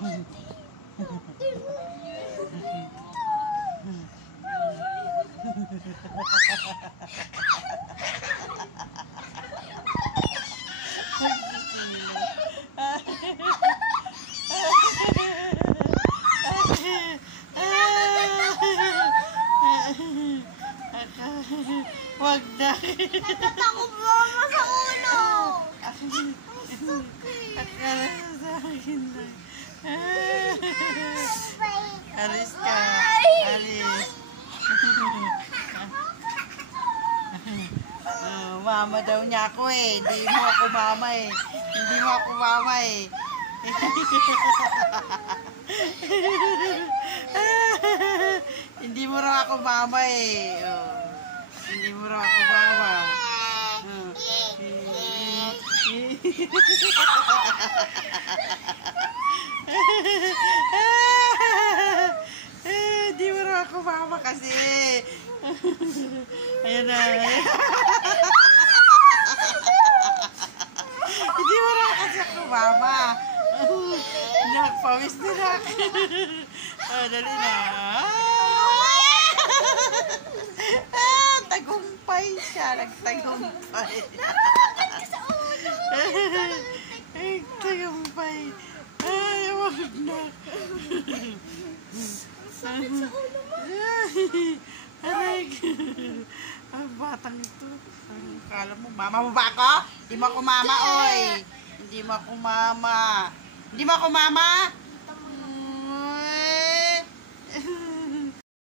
Wag na. Natatakot mama sa ulo. Akala sa akin lang. Alis ka. Alis. Mama daw niya ako eh. Hindi mo ako mama eh. Hindi mo ako mama eh. Hindi mo raw ako mama eh. Hindi mo raw ako mama. Hindi mo raw ako mama kasi. Ayan na. Hindi mo raw kasi ako mama. Nakpawis na lang. Dali na. Tagumpay siya. Nagtagumpay. Natatakot ka sa ulo. Tagumpay. Ay, wag na. Sakit sa ulo mo. Aray. Ang batang ito. Kala mo, mama mo ba ako? Hindi mo ako mama, oy. Hindi mo ako mama. Hindi mo ako mama?